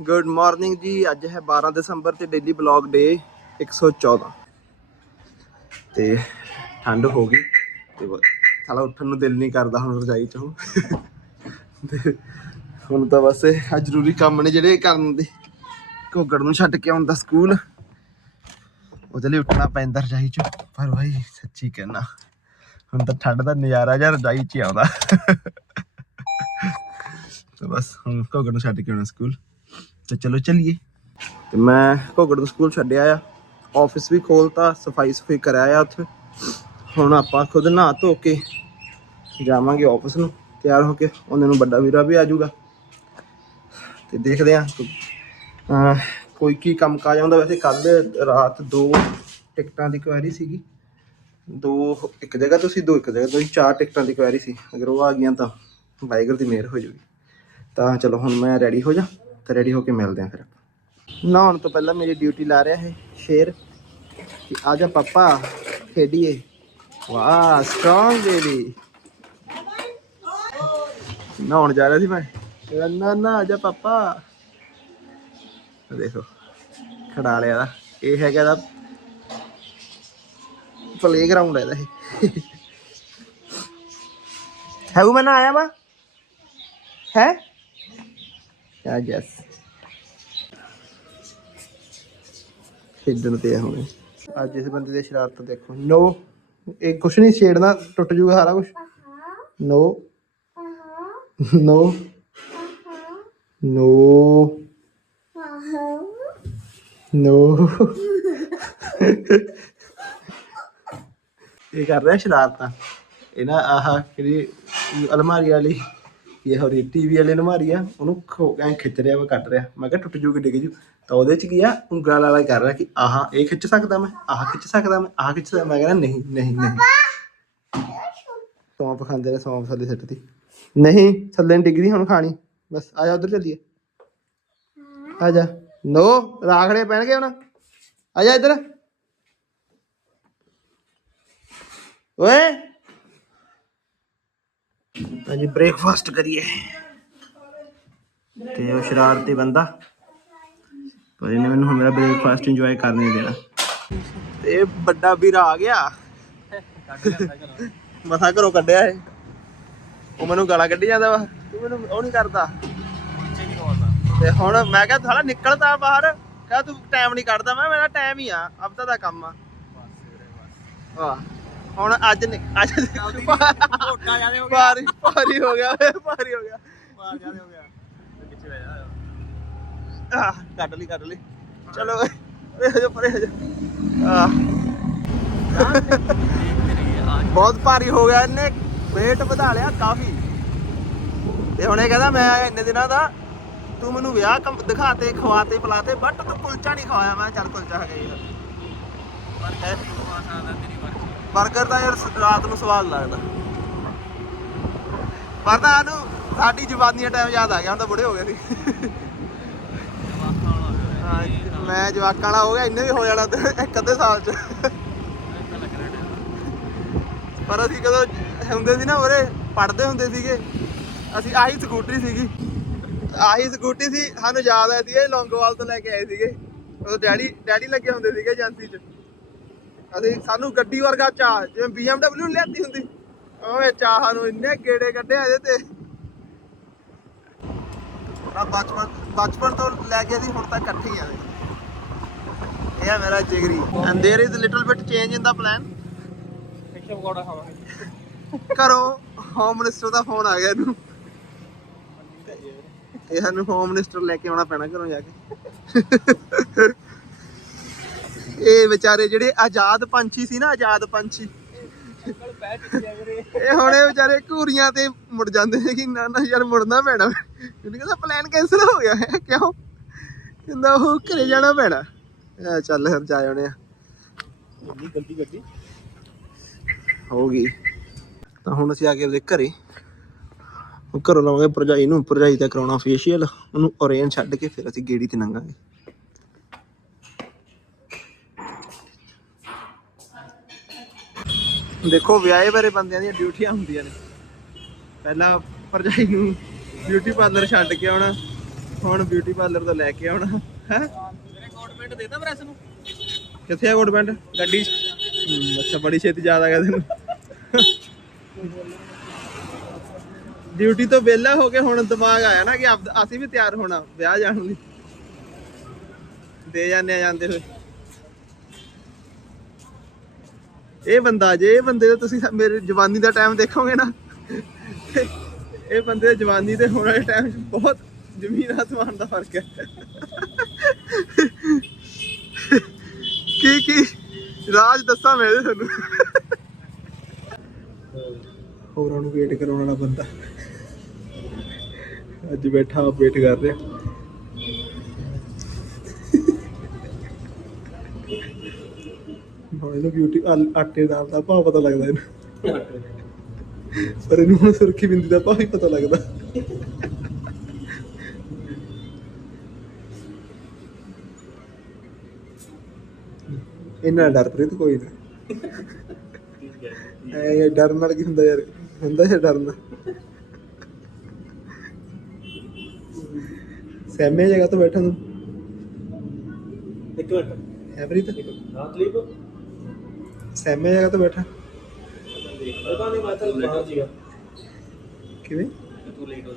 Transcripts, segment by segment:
Good morning ਜੀ, ਅੱਜ ਹੈ 12 ਦਸੰਬਰ ਤੇ ਡੇਲੀ ਬਲੌਗ ਡੇ 114 ਤੇ ਠੰਡ ਹੋ ਗਈ ਤੇ ਸਾਲਾ ਉੱਠਣ ਨੂੰ ਦਿਲ ਨਹੀਂ ਕਰਦਾ ਹੁਣ ਰਜਾਈ ਚੋਂ। ਤੇ ਹੁਣ ਤਾਂ ਬਸ ਆ ਜ਼ਰੂਰੀ ਕੰਮ ਨੇ ਜਿਹੜੇ ਕਰਨ ਦੇ। ਘੋਗੜ ਨੂੰ ਛੱਡ ਕੇ ਆਉਂਦਾ ਸਕੂਲ। ਉਹਦੇ ਲਈ ਉੱਠਣਾ ਪੈਂਦਾ ਰਜਾਈ ਚੋਂ। ਪਰ ਭਾਈ ਸੱਚੀ ਕਹਿਣਾ ਹੁਣ ਤਾਂ ਠੰਡ ਦਾ ਨਜ਼ਾਰਾ ਜਾਂ ਰਜਾਈ ਚ ਹੀ ਆਉਂਦਾ। ਤੇ ਬਸ ਹੁਣ ਘੋਗੜ ਨੂੰ ਛੱਡ ਕੇ ਆਉਣਾ ਸਕੂਲ। ਤੇ ਚਲੋ ਚੱਲੀਏ। ਤੇ ਮੈਂ ਘੋਗੜ ਨੂੰ ਸਕੂਲ ਛੱਡਿਆ ਆ। ਆਫਿਸ ਵੀ ਖੋਲਤਾ, ਸਫ਼ਾਈ ਸਫ਼ਾਈ ਕਰਾਇਆ ਆ ਉੱਥੇ। ਹੁਣ ਆਪਾਂ ਖੁਦ ਨਹਾ ਧੋ ਕੇ ਜਾਵਾਂਗੇ ਆਫਿਸ ਨੂੰ। ਤਿਆਰ ਹੋ ਕੇ ਉਹਨਾਂ ਨੂੰ ਵੱਡਾ ਵੀਰਾ ਵੀ ਆ ਜਾਊਗਾ। ਤੇ ਦੇਖਦੇ ਆ ਕੋਈ ਕੀ ਕੰਮ ਕਾਜ ਆਉਂਦਾ ਵੈਸੇ ਕੱਲ ਰਾਤ ਦੋ ਟਿਕਟਾਂ ਦੀ ਕੁਐਰੀ ਸੀਗੀ। ਦੋ ਇੱਕ ਜਗ੍ਹਾ ਤੋਂ ਸੀ, ਦੋ ਇੱਕ ਜਗ੍ਹਾ ਤੋਂ ਸੀ। ਚਾਰ ਟਿਕਟਾਂ ਦੀ ਕੁਐਰੀ ਸੀ। ਅਗਰ ਉਹ ਆ ਗਈਆਂ ਤਾਂ ਵਾਹਿਗੁਰੂ ਦੀ ਮਿਹਰ ਹੋ ਜਾਊਗੀ। ਤਾਂ ਚਲੋ ਹੁਣ ਮੈਂ ਰੈਡੀ ਹੋ ਜਾ। ਤੇ ਰੈਡੀ ਹੋ ਕੇ ਮਿਲਦੇ ਆਂ ਫਿਰ ਆਪਾਂ। ਨਹਾਉਣ ਤੋਂ ਪਹਿਲਾਂ ਮੇਰੀ ਡਿਊਟੀ ਲਾ ਰਿਹਾ ਹੈ ਸ਼ੇਰ ਕਿ ਆ ਜਾ ਪਾਪਾ, ਖੇਡੀਏ। ਵਾਹ ਸਟਰੋਂਗ ਬੇਬੀ ਨਹਾਉਣ ਜਾ ਰਿਹਾ ਸੀ ਮੈਂ। ਨਾ ਨਾ, ਆ ਜਾ ਪਾਪਾ। ਦੇਖੋ, ਖੜਾ ਲਿਆ ਦਾ ਇਹ ਹੈਗਾ ਦਾ ਪਲੇਗਰਾਉਂਡ ਹੈ ਇਹਦਾ ਇਹ। ਹੈ ਮੈਂ ਨਾ ਆਇਆ ਵਾ। ਹੈ? ਆ ਜਸ ਖੇਡਣ ਤੇ ਆ ਹੁਣੇ। ਅੱਜ ਇਸ ਬੰਦੇ ਦੀ ਸ਼ਰਾਰਤ ਦੇਖੋ। ਨੋ। ਇਹ ਕੁਛ ਨਹੀਂ ਛੇੜਨਾ, ਟੁੱਟ ਜੂਗਾ ਸਾਰਾ ਕੁਝ ਨੋ। ਨੋ। ਨੋ। ਨੋ। ਇਹ ਕਰ ਰਿਹਾ ਸ਼ਰਾਰਤਾਂ। ਇਹ ਨਾ ਆਹ ਜਿਹੜੀ ਅਲਮਾਰੀ ਵਾਲੀ। ਇਹ ਹੋਰੀ ਟੀਵੀ ਵਾਲੀ ਅਲਮਾਰੀ ਆ ਉਹਨੂੰ ਖੋ ਐਂ ਖਿੱਚ ਰਿਹਾ ਵਾ ਕੱਢ ਰਿਹਾ। ਮੈਂ ਕਿਹਾ ਟੁੱਟ ਜੂਗੀ ਡਿੱਗ ਜੂ। ਤਾਂ ਉਹਦੇ ਚ ਕੀ ਆ ਉਂਗਲਾਂ ਵਾਲਾ ਕਰ ਰਿਹਾ ਕਿ ਆਹ ਇਹ ਖਿੱਚ ਸਕਦਾ ਮੈਂ ਆਹ ਖਿੱਚ ਸਕਦਾ ਮੈਂ ਆਹ ਖਿੱਚ ਸਕਦਾ ਮੈਂ। ਕਹਿੰਦਾ ਨਹੀਂ ਨਹੀਂ ਨਹੀਂ। ਸੌਂਫ ਖਾਂਦੇ ਨੇ ਸੌਂਫ ਥੱਲੇ ਸਿੱਟਦੀ ਨਹੀਂ ਥੱਲੇ ਨੀ ਡਿੱਗਦੀ ਹੁਣ ਖਾਣੀ। ਬਸ ਆ ਜਾ ਉਧਰ ਚੱਲੀਏ। ਆ ਜਾ। ਨੋ ਰਾਖੜੇ ਪੈਣਗੇ ਹੁਣ। ਆ ਜਾ ਇੱਧਰ। ਓਏ। ਹਾਂਜੀ ਬ੍ਰੇਕਫਾਸਟ ਕਰੀਏ। ਤੇ ਉਹ ਸ਼ਰਾਰਤੀ ਬੰਦਾ। ਪਰ ਇਹਨੇ ਮੈਨੂੰ ਮੇਰਾ ਬ੍ਰੇਕਫਾਸਟ ਇੰਜੋਏ ਕਰਨ ਨਹੀਂ ਦੇਣਾ। ਤੇ ਵੱਡਾ ਵੀਰ ਆ ਗਿਆ। ਮਸਾ ਘਰੋਂ ਕੱਢਿਆ ਇਹ। ਉਹ ਮੈਨੂੰ ਗਾਲਾਂ ਕੱਢੀ ਜਾਂਦਾ ਵਾ। ਤੂੰ ਮੈਨੂੰ ਉਹ ਨਹੀਂ ਕਰਦਾ। ਤੇ ਹੁਣ ਮੈਂ ਕਿਹਾ, ਸਾਲਾ ਨਿਕਲਦਾ ਬਾਹਰ। ਕਹ ਤੂੰ ਟਾਈਮ ਨਹੀਂ ਕੱਢਦਾ। ਮੈਂ ਮੇਰਾ ਟਾਈਮ ਹੀ ਆ। ਅਬਦਾ ਦਾ ਕੰਮ ਆ। ਵਾਹ। ਹੁਣ ਅੱਜ ਨਿ- ਅੱਜ ਮੋਟਾ ਜ਼ਿਆਦਾ ਹੋ ਗਿਆ। ਭਾਰੀ ਭਾਰੀ ਹੋ ਗਿਆ ਓਏ, ਭਾਰੀ ਹੋ ਗਿਆ। ਮਾਰ ਜ਼ਿਆਦਾ ਹੋ ਗਿਆ। ਪਿੱਛੇ ਬਹਿ ਜਾ। ਆਹ, ਕੱਢ ਲਈ ਕੱਢ ਲਈ। ਚਲੋ ਓਏ, ਹੋ ਪਰੇ ਹੋ ਆਹ, ਬਹੁਤ ਭਾਰੀ ਹੋ ਗਿਆ ਇਹਨੇ weight ਵਧਾ ਲਿਆ ਕਾਫੀ। ਤੇ ਹੁਣ ਇਹ ਕਹਿੰਦਾ ਮੈਂ ਇੰਨੇ ਦਿਨਾਂ ਦਾ ਤੂੰ ਮੈਨੂੰ ਵਿਆਹ ਕੰਮ ਦਿਖਾਤੇ ਖਵਾਤੇ ਪਿਲਾਤੇ ਬਟ ਤੂੰ ਕੁਲਚਾ ਨਹੀਂ ਖਵਾਇਆ। ਮੈਂ ਕਿਹਾ ਚੱਲ ਕੁਲਚਾ ਖਾ ਗਈ ਪਰ ਹੈ ਸਕਦਾ ਤੇਰੀ ਮਰਜ਼ੀ। 버ਗਰ ਤਾਂ ਯਾਰ ਰਾਤ ਨੂੰ ਸਵਾਦ ਲੱਗਦਾ। ਪਰ ਤਾਂ ਸਾਨੂੰ ਸਾਡੀ ਜਵਾਨੀ ਟਾਈਮ ਯਾਦ ਆ ਗਿਆ ਹੁਣ ਤਾਂ ਬੁੜੇ ਹੋ ਗਏ ਸੀ। ਹਾਂ, ਮੈਂ ਜਵਾਕਾਂ ਵਾਲਾ ਹੋ ਗਿਆ ਇੰਨੇ ਵੀ ਹੋ ਜਾਣਾ ਤੇ ਇੱਕ ਅੱਧੇ ਸਾਲ ਚ। ਪਰ ਅਸੀਂ ਕਦੋਂ ਹੁੰਦੇ ਸੀ ਨਾ ਉਰੇ ਪੜਦੇ ਹੁੰਦੇ ਸੀਗੇ। ਅਸੀਂ ਆਹੀ ਸਕੂਟਰੀ ਸੀਗੀ। ਆਹੀ ਸਕੂਟਰੀ ਸੀ ਸਾਨੂੰ ਯਾਦ ਆਇਆ ਸੀ ਇਹ ਲੌਂਗੋਵਾਲ ਤੋਂ ਲੈ ਕੇ ਆਏ ਸੀਗੇ। ਉਹ ਡੈਡੀ ਡੈਡੀ ਲੱਗੇ ਹੁੰਦੇ ਸੀਗੇ ਏਜੰਸੀ 'ਚ। ਅਸੀਂ ਸਾਨੂੰ ਗੱਡੀ ਵਰਗਾ ਚਾਹ ਜਿਵੇਂ BMW ਨੂੰ ਲਿਆਤੀ ਹੁੰਦੀ ਓਏ ਚਾਹ ਸਾਨੂੰ ਇੰਨੇ ਗੇੜੇ ਕੱਢੇ ਇਹਦੇ ਤੇ ਆ ਬਚਪਨ ਬਚਪਨ ਤੋਂ ਲੈ ਕੇ ਅਸੀਂ ਹੁਣ ਤੱਕ ਇਕੱਠੇ ਹੀ ਆ ਇਹ ਆ ਮੇਰਾ ਜਿਗਰੀ and there is little bit change in the plan ਪਿੱਛੇ ਪਕੌੜਾ ਖਾਵਾਂਗੇ ਘਰੋਂ ਹੋਮ ਮਿਨਿਸਟਰ ਦਾ ਫੋਨ ਆ ਗਿਆ ਇਹਨੂੰ ਇਹ ਸਾਨੂੰ ਹੋਮ ਮਿਨਿਸਟਰ ਲੈ ਕੇ ਆਉਣਾ ਪੈਣਾ ਘਰੋਂ ਜਾ ਕੇ ਇਹ ਵਿਚਾਰੇ ਜਿਹੜੇ ਆਜ਼ਾਦ ਪੰਛੀ ਸੀ ਨਾ ਆਜ਼ਾਦ ਪੰਛੀ। ਇਹ ਹੁਣ ਇਹ ਵਿਚਾਰੇ ਘੂਰੀਆਂ ਤੇ ਮੁੜ ਜਾਂਦੇ ਨੇ ਕਿ ਨਾ ਨਾ ਯਾਰ ਮੁੜਨਾ ਪੈਣਾ। ਕਿਉਂਕਿ ਕਹਿੰਦਾ ਪਲਾਨ ਕੈਨਸਲ ਹੋ ਗਿਆ ਹੈ ਕਿਉਂ? ਕਹਿੰਦਾ ਉਹ ਘਰੇ ਜਾਣਾ ਪੈਣਾ। ਆ ਚੱਲ ਫਿਰ ਜਾ ਆਉਣੇ ਆ। ਗੱਡੀ ਗਲਤੀ ਗੱਡੀ? ਹੋ ਗਈ। ਤਾਂ ਹੁਣ ਅਸੀਂ ਆ ਗਏ ਉਹਦੇ ਘਰੇ। ਉਹ ਘਰੋਂ ਲਾਵਾਂਗੇ ਭਰਜਾਈ ਨੂੰ ਭਰਜਾਈ ਦਾ ਕਰਾਉਣਾ ਫੇਸ਼ੀਅਲ ਉਹਨੂੰ ਔਰੇਂਜ ਛੱਡ ਕੇ ਫਿਰ ਅਸੀਂ ਗੇੜੀ ਤੇ ਲੰਘਾਂਗੇ। ਦੇਖੋ ਵਿਆਹੇ ਬਾਰੇ ਬੰਦਿਆਂ ਦੀਆਂ ਡਿਊਟੀਆਂ ਹੁੰਦੀਆਂ ਨੇ। ਪਹਿਲਾਂ ਭਰਜਾਈ ਨੂੰ ਬਿਊਟੀ ਪਾਰਲਰ ਛੱਡ ਕੇ ਆਉਣਾ ਹੁਣ ਬਿਊਟੀ ਪਾਰਲਰ ਤੋਂ ਲੈ ਕੇ ਆਉਣਾ ਹੈ? ਤੇਰੇ ਗਵਰਨਮੈਂਟ ਦੇਦਾ ਪ੍ਰੈਸ ਨੂੰ ਕਿੱਥੇ ਆ ਕੋਟ ਪੈਂਟ ਗੱਡੀ ਅੱਛਾ ਬੜੀ ਛੇਤੀ ਯਾਦ ਆ ਗਿਆ ਤੈਨੂੰ। ਡਿਊਟੀ ਤੋਂ ਵਿਹਲਾ ਹੋ ਕੇ ਹੁਣ ਦਿਮਾਗ ਆਇਆ ਨਾ ਕਿ ਅਸੀਂ ਵੀ ਤਿਆਰ ਹੋਣਾ ਵਿਆਹ ਜਾਣ ਲਈ। ਦੇ ਜਾਂਦੇ ਆ ਜਾਂਦੇ ਹੋਏ। ਇਹ ਬੰਦਾ ਜੇ, ਇਹ ਬੰਦੇ ਦਾ ਤੁਸੀਂ ਮੇਰੇ ਜਵਾਨੀ ਦਾ ਟਾਈਮ ਦੇਖੋਗੇ ਨਾ। ਇਹ ਬੰਦੇ ਦੀ ਜਵਾਨੀ ਤੇ ਹੁਣ ਵਾਲੇ ਟਾਈਮ 'ਚ ਬਹੁਤ ਜ਼ਮੀਨ ਆਸਮਾਨ ਦਾ ਫ਼ਰਕ ਹੈ। ਕੀ ਕੀ ਰਾਜ ਦੱਸਾਂ ਮੈਂ ਇਹਦੇ ਤੁਹਾਨੂੰ? ਹੋਰਾਂ ਨੂੰ ਵੇਟ ਕਰਾਉਣ ਵਾਲਾ ਬੰਦਾ। ਅੱਜ ਬੈਠਾ ਵੇਟ ਕਰ ਰਿਹਾ। ਹੁਣ ਇਹਨੂੰ ਬਿਊਟੀ ਆਟੇ ਦਾ ਦਾ ਭਾਅ ਪਤਾ ਲੱਗਦਾ ਇਹਨੂੰ। ਪਰ ਇਹਨੂੰ ਹੁਣ ਸੁਰਖੀ ਬਿੰਦੀ ਦਾ ਭਾਅ ਵੀ ਪਤਾ ਲੱਗਦਾ। ਇਹਨਾਂ ਡਰ ਪ੍ਰੀਤ ਕੋਈ ਨਾ। ਇਹ ਡਰ ਨਾਲ ਕੀ ਹੁੰਦਾ ਯਾਰ ਹੁੰਦਾ ਹੈ ਡਰਨਾ ਸਹਿਮੇ ਜਗ੍ਹਾ ਤੋਂ ਬੈਠਾ ਤੂੰ। ਇੱਕ ਮਿੰਟ। ਹੈ ਪ੍ਰੀਤ? ਹਾਂ ਕਲੀਪ ਸਹਿਮੇ ਜਗ੍ਹਾ ਤੋਂ ਬੈਠਾ। ਪਤਾ ਨਹੀਂ ਮੈਂ ਤਾਂ ਬਾਹਰ ਸੀਗਾ ਕਿਵੇਂ? ਤੂੰ ਲੇਟ ਹੋ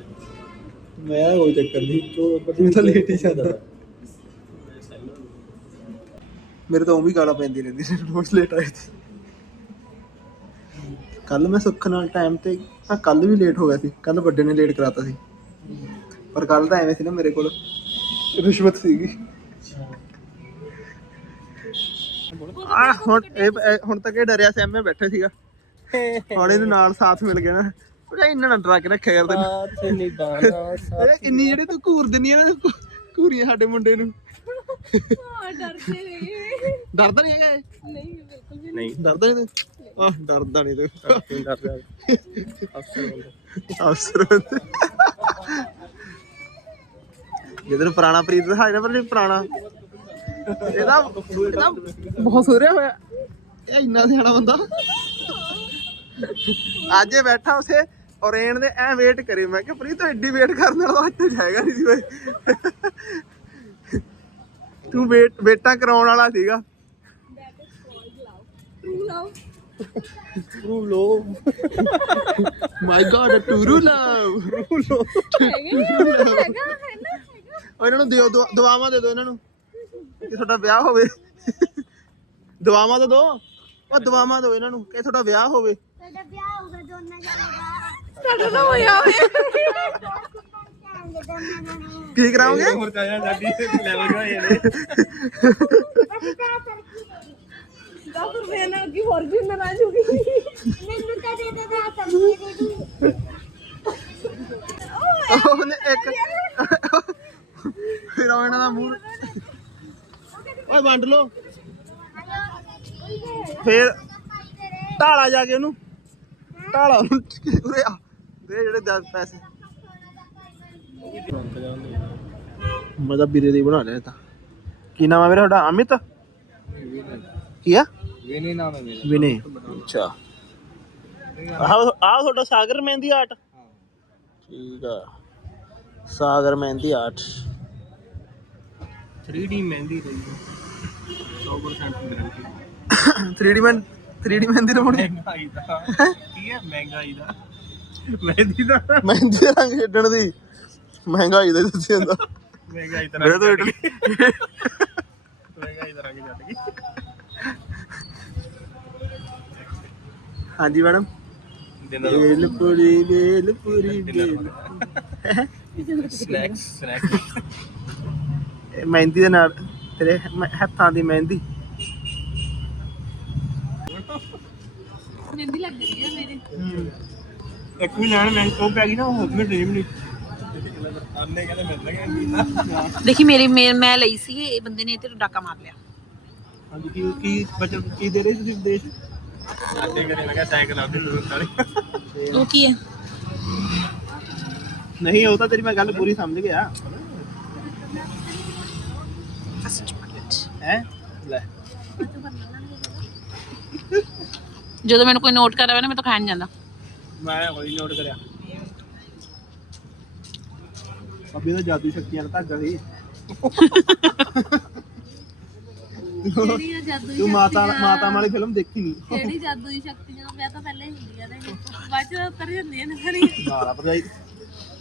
ਮੈਂ ਕੋਈ ਚੱਕਰ ਨਹੀਂ, ਤੂੰ ਮੈਂ ਤਾਂ ਲੇਟ ਹੀ ਜਾਂਦਾ। ਮੇਰੇ ਤਾਂ ਉਹ ਵੀ ਗਾਲਾਂ ਪੈਂਦੀ ਰਹਿੰਦੀ ਸੀ, ਰੋਜ਼ ਲੇਟ ਆਈ ਸੀ। ਕੱਲ ਮੈਂ ਸੁੱਖ ਨਾਲ ਟਾਈਮ ਤੇ ਆ ਕੱਲ ਵੀ ਲੇਟ ਹੋ ਗਿਆ ਸੀ ਕੱਲ ਵੱਡੇ ਨੇ ਲੇਟ ਕਰਾਤਾ ਸੀ। ਪਰ ਕੱਲ ਤਾਂ ਐਵੇਂ ਸੀ ਨਾ ਮੇਰੇ ਕੋਲ, ਰਿਸ਼ਵਤ ਸੀਗੀ। ਆ ਹੁਣ ਇਹ ਇਹ- ਹੁਣ ਤੱਕ ਇਹ ਡਰਿਆ ਸੀ ਐਵੇਂ ਬੈਠਾ ਸੀਗਾ। ਹੁਣ ਇਹਨੂੰ ਨਾਲ ਸਾਥ ਮਿਲ ਗਿਆ ਨਾ। ਉਹ ਇੰਨਾ ਨਾ ਡਰਾ ਕੇ ਰੱਖਿਆ ਕਰ ਤੈਨੂੰ ਸਾਥ ਨਿਭਾਣਾ ਇਹ ਇੰਨੀ ਜਿਹੜੀ ਤੂੰ ਘੂਰ ਦਿੰਨੀ ਆ ਨਾ ਘੂਰੀਆਂ ਸਾਡੇ ਮੁੰਡੇ ਨੂੰ। ਹਾਂ ਡਰਦੇ ਨਹੀਂ। ਡਰਦਾ ਨਹੀਂ ਹੈਗਾ ਇਹ? ਨਹੀਂ ਬਿਲਕੁਲ ਵੀ ਨਹੀਂ। ਡਰਦਾ ਨਹੀਂ ਤੂੰ? ਆਹ ਡਰਦਾ ਨਹੀਂ ਤੂੰ। ਤੂੰ ਡਰ ਰਿਹਾ ਅਫਸਰ ਬੰਦਾ। ਅਫਸਰ ਬੰਦੇ। ਜਦੋਂ ਪੁਰਾਣਾ ਪ੍ਰੀਤ ਦਿਖਾਇਆ ਨਾ ਪਰ ਨਹੀਂ ਪੁਰਾਣਾ। ਇਹਦਾ ਇਹਦਾ ਬਹੁਤ ਸੁਰਿਆ ਹੋਇਆ। ਇਹ ਇੰਨਾ ਸਿਆਣਾ ਬੰਦਾ। ਅੱਜ ਇਹ ਬੈਠਾ ਉਸੇ ਔਰੇਨ ਦੇ ਐ ਵੇਟ ਕਰੇ। ਮੈਂ ਕਿ ਪ੍ਰੀਤ ਐਡੀ ਵੇਟ ਕਰਨ ਵਾਲਾ ਹੱਥ ਜਾਏਗਾ ਨਹੀਂ ਸੀ ਓਏ ਤੂੰ ਵੇਟ ਵੇਟਾਂ ਕਰਾਉਣ ਵਾਲਾ ਸੀਗਾ। True love true love my god true love ਹੈਗਾ ਨੀ, ਹੈਗਾ ਹੈਗਾ ਹੈਗਾ। ਉਹ ਇਹਨਾਂ ਨੂੰ ਦਿਓ ਦੁਆ- ਦੁਆਵਾਂ ਦੇ ਦਿਓ ਇਹਨਾਂ ਨੂੰ। ਕਿ ਤੁਹਾਡਾ ਵਿਆਹ ਹੋਵੇ। ਦੁਆਵਾਂ ਤਾਂ ਦਿਓ ਉਹ ਦੁਆਵਾਂ ਦਿਓ ਇਹਨਾਂ ਨੂੰ ਕਿ ਤੁਹਾਡਾ ਵਿਆਹ ਹੋਵੇ। ਤੁਹਾਡਾ ਵਿਆਹ ਹੋਊਗਾ ਦੋਨਾਂ ਜਣਾਂ ਦਾ। ਸਾਡਾ ਨਾ ਹੋਇਆ ਹੋਇਆ ਕੀ ਕਰਾਓਗੇ? ਹੋਰ ਚਾਹਿਆ ਸਾਡੀ ਲੈਵਲ ਜੋ ਹੈ ਨੇ। ਦਸ ਰੁਪਏ ਨਾਲ ਕੀ ਹੋਰ ਵੀ ਨਾਰਾਜ਼ ਹੋ ਗਈ ਮੈਨੂੰ ਤਾਂ ਦੇ ਦੇ ਦਾ ਸਬਜ਼ੀ ਦੇ ਦੀ। ਉਹਨੇ ਇੱਕ ਫਿਰ ਉਹ ਇਹਨਾਂ ਦਾ ਮੂੰਹ ਓਏ ਵੰਡ ਲਓ। ਫਿਰ ਢਾਲਾ ਜਾ ਕੇ ਉਹਨੂੰ। ਢਾਲਾ ਉਹਨੂੰ ਉਰੇ ਆ। ਦੇ ਜਿਹੜੇ 10 ਪੈਸੇ। ਮੈਂ ਵੀਰੇ ਦੀ ਬਣਾ ਲਿਆ ਤਾਂ। ਕੀ ਨਾਮ ਹੈ ਮੇਰਾ ਤੁਹਾਡਾ? ਅਮਿਤ? ਕੀ ਆ? ਵੇਨੇ ਨਾਮ ਹੈ ਮੇਰਾ ਵਿਨੇ। ਅੱਛਾ। ਆਹ ਆਹ ਤੁਹਾਡਾ ਸਾਗਰ ਮਹਿੰਦੀ ਆਰਟ। ਠੀਕ ਆ। ਸਾਗਰ ਮਹਿੰਦੀ ਆਰਟ। 3D ਮਹਿੰਦੀ ਰਹੀ 100% ਗਾਰੰਟੀ 3D ਮੈਂ 3D ਮਹਿੰਦੀ ਰਮਣੀ ਮਹਿੰਗਾਈ ਦਾ ਕੀ ਹੈ ਮਹਿੰਗਾਈ ਦਾ ਮਹਿੰਦੀ ਦਾ ਮਹਿੰਦੀ ਦੇ ਰੰਗ ਛੱਡਣ ਦੀ ਮਹਿੰਗਾਈ ਦੇ ਦੱਸੀ ਜਾਂਦਾ ਮਹਿੰਗਾਈ ਦਾ ਮੇਰੇ ਤੋਂ ਇਟਲੀ ਮਹਿੰਗਾਈ ਦਾ ਰੰਗ ਛੱਡ ਗਈ ਹਾਂਜੀ ਮੈਡਮ ਦਿਨ ਵੇਲਪੁਰੀ ਵੇਲਪੁਰੀ ਵੇਲ ਸਨੈਕਸ ਸਨੈਕਸ ਇਹ ਮਹਿੰਦੀ ਦੇ ਨਾਲ ਤੇਰੇ ਮ- ਹੱਥਾਂ ਦੀ ਮਹਿੰਦੀ। ਮਹਿੰਦੀ ਲੱਗ ਗਈ ਹੈ ਮੇਰੇ। ਇੱਕ ਵੀ ਲੈਣ ਮੈਂ ਉਹ ਪੈ ਗਈ ਨਾ ਉਹ ਮੈਂ ਡ੍ਰੀਮ ਨਹੀਂ। ਆਨੇ ਕਹਿੰਦੇ ਮਿਲ ਲਗਾ ਦੇਖੀ ਮੇਰੀ ਮੈਂ ਮੈਂ ਲਈ ਸੀ ਇਹ ਬੰਦੇ ਨੇ ਤੇ ਡਾਕਾ ਮਾਰ ਲਿਆ। ਹਾਂਜੀ ਕੀ ਕੀ ਬਚਨ ਕੀ ਦੇ ਰਹੇ ਤੁਸੀਂ ਦੇਸ਼ ਆਨੇ ਕਹਿੰਦੇ ਲਗਾ ਸਾਈਕਲ ਆਉਂਦੇ ਦੂਰ ਵਾਲੇ। ਉਹ ਕੀ ਹੈ? ਨਹੀਂ ਉਹ ਤਾਂ ਤੇਰੀ ਮੈਂ ਗੱਲ ਪੂਰੀ ਸਮਝ ਗਿਆ। ਹੈ? ਲੈ। ਜਦੋਂ ਮੈਨੂੰ ਕੋਈ ਨੋਟ ਕਰਾਵੇ ਨਾ ਮੈਂ ਤਾਂ ਖਾਣ ਜਾਂਦਾ। ਮੈਂ ਹੌਲੀ ਨੋਟ ਕਰਿਆ। ਅੱਬੇ ਦਾ ਜਾਦੂ ਸ਼ਕਤੀਆਂ ਦਾ ਧਾਗਾ ਸੀ। ਕਿਹੜੀਆਂ ਜਾਦੂਈ ਤੂੰ ਮਾਤਾ ਸ਼ਕਤੀਆਂ? ਮਾਤਾ ਵਾਲੀ ਫਿਲਮ ਦੇਖੀ ਨਹੀਂ ਕਿਹੜੀ ਜਾਦੂਈ ਸ਼ਕਤੀਆਂ? ਮੈਂ ਤਾਂ ਪਹਿਲਾਂ ਹੀ ਹੁੰਦੀਆਂ ਨੇ ਬਾਅਦ ਚ ਉਤਰ ਜਾਂਦੀਆਂ ਨੇ ਸਾਰੀ ਮਾਰਾ ਭਰਜਾਈ।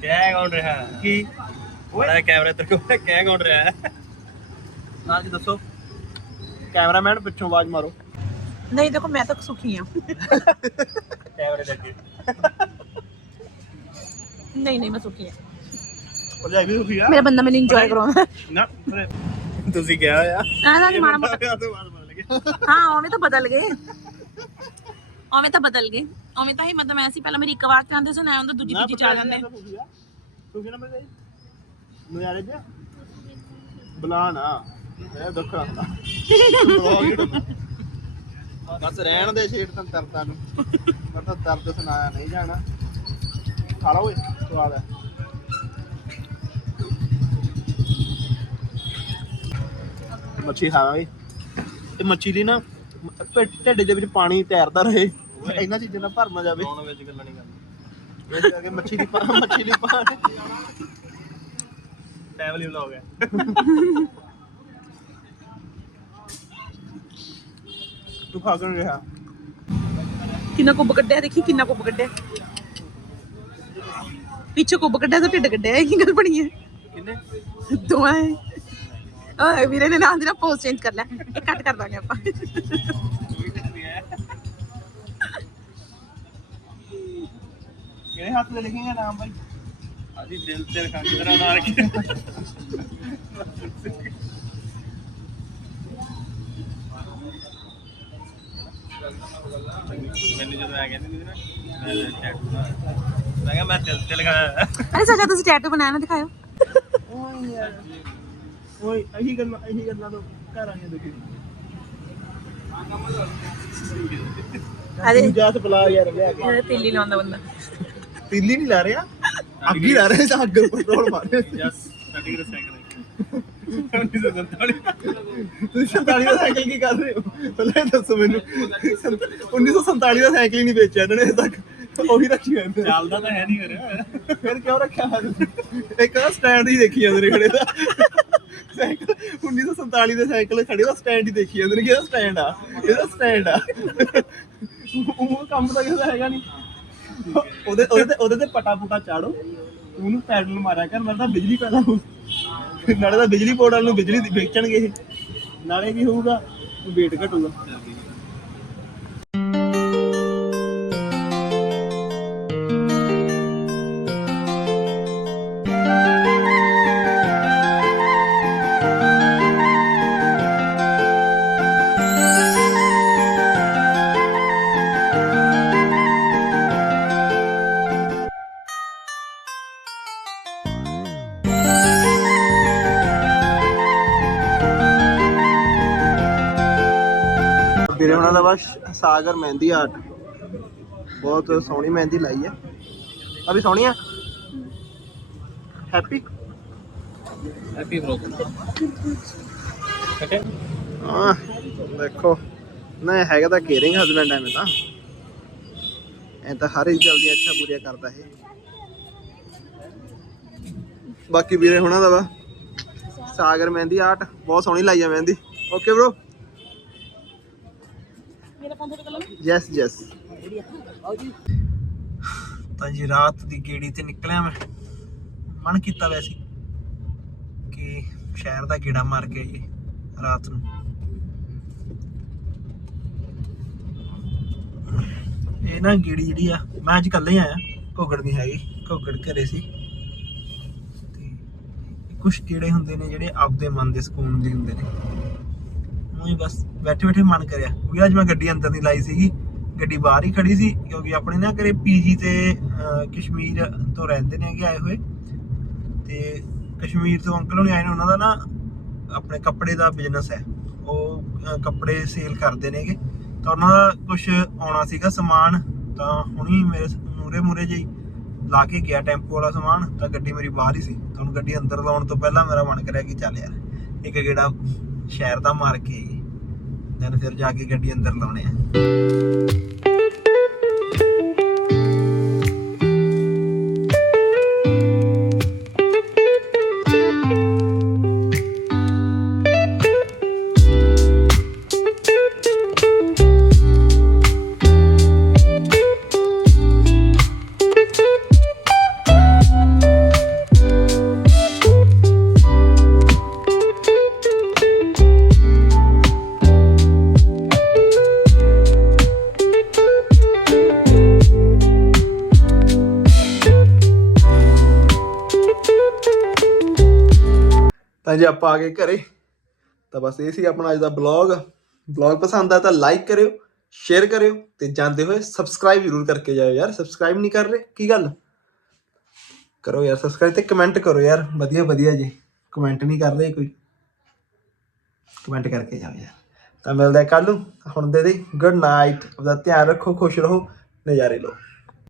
ਕਿਆ ਗਾਉਣ ਰਿਹਾ ਕੀ ਬੜਾ ਕੈਮਰਾ ਤੇਰੇ ਕੋਲ ਕਿਆ ਗਾਉਣ ਰਿਹਾ ਹੈ ਨਾ ਜੀ ਦੱਸੋ ਕੈਮਰਾਮੈਨ ਪਿੱਛੋਂ ਆਵਾਜ਼ ਮਾਰੋ नहीं देखो मैं तो सुखी हूँ नहीं नहीं मैं सुखी हूँ मेरा बंदा मैंने इंजॉय करो ਤੁਸੀਂ ਕਿਹਾ ਹੋਇਆ ਨਾ ਨਾ ਮਾੜਾ ਮੋਟਾ ਹਾਂ ਉਵੇਂ ਤਾਂ ਬਦਲ ਗਏ ਉਵੇਂ ਤਾਂ ਬਦਲ ਗਏ ओਵੇਂ ਤਾਂ ਹੀ ਮਤਲਬ ਐਸੀ ਪਹਿਲਾਂ ਮੇਰੀ ਇੱਕ ਵਾਰ ਚਾਹੁੰਦੇ ਸੀ ਨਾ ਹੁੰਦਾ ਦੂਜੀ ਤੀਜੀ ਚਾ ਜਾਂਦੇ ਤੂੰ ਨਜ਼ਾਰੇ ਬੁਲਾ ਨਾ। ਇਹ ਦੁੱਖ ਰੱਖਦਾ। ਬਸ ਰਹਿਣ ਦੇ ਛੇੜ ਤਾਂ ਦਰਦਾਂ ਨੂੰ। ਮੈਂ ਤਾਂ ਦਰਦ ਸੁਣਾਇਆ ਨਹੀਂ ਜਾਣਾ। ਖਾ ਲਾ ਓਏ ਸਵਾਦ ਹੈ। ਮੱਛੀ ਖਾਵਾਂਗੇ। ਤੇ ਮੱਛੀ ਦੀ ਨਾ ਢਿੱਡ ਦੇ ਵਿੱਚ ਪਾਣੀ ਤੈਰਦਾ ਰਹੇ। ਇਹਨਾਂ ਚੀਜ਼ਾਂ ਨਾਲ ਭਰ ਨਾ ਜਾਵੇ। ਫੋਨ ਵਿੱਚ ਗੱਲਾਂ ਨਹੀਂ ਕਰਨੀ ਇਸ ਕਰਕੇ ਮੱਛੀ ਦੀ ਪਾ ਮੱਛੀ ਦੀ ਪਾਣੀ। ਫੈਮਿਲੀ ਵਲੌਗ ਹੈ। ਤੂੰ ਖਾ ਕੇ ਰਿਹਾ? ਕਿੰਨਾ ਕੁੱਬ ਕੱਢਿਆ ਦੇਖੀ ਕਿੰਨਾ ਕੁੱਬ ਕੱਢਿਆ। ਪਿੱਛੇ ਕੁੱਬ ਕੱਢਿਆ ਤਾਂ ਢਿੱਡ ਕੱਢਿਆ ਇਹ ਕੀ ਗੱਲ ਬਣੀ ਹੈ। ਕਿੰਨੇ? ਦੋਵਾਂ। ਹੈ ਓਏ ਵੀਰੇ ਨੇ ਨਾਲ ਦੀ ਨਾਲ ਪੋਸਟ ਚੇਂਜ ਕਰ ਲਿਆ। ਇਹ ਕੱਟ ਕਰ ਦਾਂਗੇ ਆਪਾਂ। ਕਿਹੜੇ ਹੱਥ ਤੇ ਲਿਖੇਗਾ ਨਾਮ ਬਾਈ? ਅਸੀਂ ਦਿਲ ਤੇ ਰਖਾਂ ਕਿਦਰਾ ਨਾਲ ਰੱਖਿਆ ਮੈਨੂੰ ਜਦੋਂ ਆ ਕਹਿੰਦੀ ਸੀ ਨਾ ਮੈਂ ਬਣਾ- ਮੈਂ ਕਿਹਾ ਮੈਂ ਦਿਲ ਤੇ ਲਗਾਇਆ ਅਰੇ ਸੱਚਾ ਤੁਸੀਂ ਟੈਟੂ ਬਣਾਇਆ ਨਾ ਦਿਖਾਓ ਓਏ ਯਾਰ। ਓਏ ਇਹੀ ਗੱਲਾਂ ਇਹੀ ਗੱਲਾਂ ਤੋਂ ਘਰ ਆਈਆਂ ਦੇਖੀ। ਅਰੇ ਜਾ ਤੇ ਬੁਲਾ ਯਾਰ ਲਿਆ ਕੇ। ਤਿੱਲੀ ਲਾਉਂਦਾ ਬੰਦਾ। ਤਿੱਲੀ ਨਹੀਂ ਲਾ ਰਿਹਾ ਅੱਗ ਹੀ ਲਾ ਰਿਹਾ ਤਾਂ ਅੱਗ ਪੈਟਰੋਲ ਮਾਰ ਰਿਹਾ। ਸਾਡੀ ਕਿਹੜਾ ਸਾਈਕਲ ਹੈ। 1947 ਤੁਸੀਂ 47 ਦਾ ਸਾਈਕਲ ਕੀ ਕਰ ਰਹੇ ਹੋ? ਪਹਿਲਾਂ ਇਹ ਦੱਸੋ ਮੈਨੂੰ। 1947 ਦਾ ਸਾਈਕਲ ਹੀ ਨਹੀਂ ਵੇਚਿਆ ਇਹਨਾਂ ਨੇ ਅਜੇ ਤੱਕ। ਉਹੀ ਰੱਖੀ ਹੋਏ ਨੇ। ਚੱਲਦਾ ਤਾਂ ਹੈ ਨਹੀਂ ਫਿਰ। ਫਿਰ ਕਿਉਂ ਰੱਖਿਆ ਹੋਇਆ ਤੁਸੀਂ? ਇੱਕ ਤਾਂ ਸਟੈਂਡ ਹੀ ਦੇਖੀ ਜਾਂਦੇ ਨੇ ਖੜੇ ਦਾ ਸਾਈਕਲ 1947 ਦੇ ਸਾਈਕਲ ਖੜੇ ਦਾ ਸਟੈਂਡ ਹੀ ਦੇਖੀ ਜਾਂਦੇ ਨੇ ਕਿ ਇਹਦਾ ਸਟੈਂਡ ਆ। ਇਹਦਾ ਸਟੈਂਡ ਆ। ਉਹ ਕੰਮ ਤਾਂ ਕਿਸੇ ਦਾ ਹੈਗਾ ਨਹੀਂ। ਉਹਦੇ ਉਹਦੇ ਤੇ ਉਹਦੇ ਤੇ ਪਟਾ ਪੁਟਾ ਚਾੜੋ। ਉਹਨੂੰ ਪੈਡਲ ਮਾਰਿਆ ਕਰ, ਨਾਲ ਤਾਂ ਬਿਜਲੀ ਪੈਦਾ ਹੋਊ। ਨਾਲੇ ਤਾਂ ਬਿਜਲੀ ਬੋਰਡ ਵਾਲ ਨੂੰ ਬਿਜਲੀ ਵੇਚਣਗੇ ਇਹ। ਨਾਲੇ ਕੀ ਹੋਊਗਾ? ਵੇਟ ਘਟੂਗਾ। ਵੀਰੇ ਉਹਨਾਂ ਦਾ ਬਸ ਸਾਗਰ ਮਹਿੰਦੀ ਆਰਟ ਬਹੁਤ ਸੋਹਣੀ ਮਹਿੰਦੀ ਲਾਈ ਹੈ ਅਭੀ ਸੋਹਣੀ ਆ? ਹੈਪੀ ਹੈਪੀ ਕੱਟੇ ਹਾਂ ਦੇਖੋ। ਨਾ ਹੈਗਾ ਤਾਂ ਕੇਅਰਿੰਗ ਹਸਬੈਂਡ ਐਵੇਂ ਤਾਂ। ਐ ਤਾਂ ਹਰ ਇੱਕ ਜਲਦੀ ਅੱਛਾ ਪੂਰੀਆਂ ਕਰਦਾ ਇਹ। ਬਾਕੀ ਵੀਰੇ ਹੁਣਾਂ ਦਾ ਵਾ। ਸਾਗਰ ਮਹਿੰਦੀ ਆਰਟ ਬਹੁਤ ਸੋਹਣੀ ਲਾਈ ਆ mehndi. Okay bro yes yes ਤਾਂ ਜੀ ਰਾਤ ਦੀ ਗੇੜੀ ਤੇ ਨਿਕਲਿਆ ਮੈਂ। ਮਨ ਕੀਤਾ ਵੈਸੇ ਕਿ ਸ਼ਹਿਰ ਦਾ ਗੇੜਾ ਮਾਰ ਕੇ ਆਈਏ ਰਾਤ ਨੂੰ। ਇਹ ਨਾ ਗੇੜੀ ਜਿਹੜੀ ਆ, ਮੈਂ ਅੱਜ ਕੱਲੇ ਆਇਆ, ਘੋਗੜ ਨਹੀਂ ਹੈਗੀ, ਘੋਗੜ ਘਰੇ ਸੀ। ਤੇ ਕੁਝ ਕੀੜੇ ਹੁੰਦੇ ਨੇ ਜਿਹੜੇ ਆਪਦੇ ਮਨ ਦੇ ਸਕੂਨ ਦੇ ਹੁੰਦੇ ਨੇ। ਉਹੀ ਬਸ ਬੈਠੇ ਬੈਠੇ ਮਨ ਕਰਿਆ। ਕਿਉਂਕਿ ਅੱਜ ਮੈਂ ਗੱਡੀ ਅੰਦਰ ਨਹੀਂ ਲਾਈ ਸੀਗੀ, ਗੱਡੀ ਬਾਹਰ ਹੀ ਖੜੀ ਸੀ, ਕਿਉਂਕਿ ਆਪਣੇ ਨਾ ਘਰੇ ਪੀਜੀ ਤੇ ਕਸ਼ਮੀਰ ਤੋਂ ਰਹਿੰਦੇ ਨੇ ਹੈਗੇ ਆਏ ਹੋਏ। ਤੇ ਕਸ਼ਮੀਰ ਤੋਂ ਅੰਕਲ ਹੋਣੀ ਆਏ ਨੇ, ਉਹਨਾਂ ਦਾ ਨਾ ਆਪਣੇ ਕੱਪੜੇ ਦਾ ਬਿਜ਼ਨਸ ਹੈ। ਉਹ ਕੱਪੜੇ ਸੇਲ ਕਰਦੇ ਨੇਗੇ ਤਾਂ ਉਹਨਾਂ ਦਾ ਕੁਝ ਆਉਣਾ ਸੀਗਾ ਸਮਾਨ, ਤਾਂ ਹੁਣੀ ਮੇਰੇ ਮੂਰੇ ਮੂਰੇ ਜਿਹੀ ਲਾ ਕੇ ਗਿਆ ਟੈਂਪੂ ਵਾਲਾ ਸਮਾਨ, ਤਾਂ ਗੱਡੀ ਮੇਰੀ ਬਾਹਰ ਹੀ ਸੀ। ਤਾਂ ਹੁਣ ਗੱਡੀ ਅੰਦਰ ਲਾਉਣ ਤੋਂ ਪਹਿਲਾਂ ਮੇਰਾ ਮਨ ਕਰਿਆ ਕਿ ਚੱਲ ਯਾਰ, ਇੱਕ ਗੇੜਾ ਸ਼ਹਿਰ ਦਾ ਮਾਰ ਕੇ ਆਈਏ। ਦੈਨ ਫਿਰ ਜਾ ਕੇ ਗੱਡੀ ਅੰਦਰ ਲਾਉਣੇ ਆ। ਤਾਂ ਜੇ ਆਪਾਂ ਆ ਗਏ ਘਰੇ। ਤਾਂ ਬਸ ਇਹ ਸੀ ਆਪਣਾ ਅੱਜ ਦਾ ਬਲੌਗ ਬਲੌਗ ਪਸੰਦ ਆਇਆ ਤਾਂ ਲਾਈਕ ਕਰਿਓ ਸ਼ੇਅਰ ਕਰਿਓ ਤੇ ਜਾਂਦੇ ਹੋਏ ਸਬਸਕ੍ਰਾਈਬ ਜ਼ਰੂਰ ਕਰਕੇ ਜਾਇਓ ਯਾਰ। ਸਬਸਕ੍ਰਾਈਬ ਨਹੀਂ ਕਰ ਰਹੇ, ਕੀ ਗੱਲ? ਕਰੋ ਯਾਰ ਸਬਸਕ੍ਰਾਈਬ ਤੇ ਕਮੈਂਟ ਕਰੋ ਯਾਰ। ਵਧੀਆ ਵਧੀਆ ਜੀ। ਕਮੈਂਟ ਨਹੀਂ ਕਰ ਰਹੇ ਕੋਈ। ਕਮੈਂਟ ਕਰਕੇ ਜਾਓ ਯਾਰ। ਤਾਂ ਮਿਲਦੇ ਕੱਲ ਨੂੰ। ਹੁਣ ਦੇ ਦੇ ਗੁੱਡ ਨਾਈਟ ਆਪਦਾ ਧਿਆਨ ਰੱਖੋ, ਖੁਸ਼ ਰਹੋ। ਨਜ਼ਾਰੇ ਲਓ।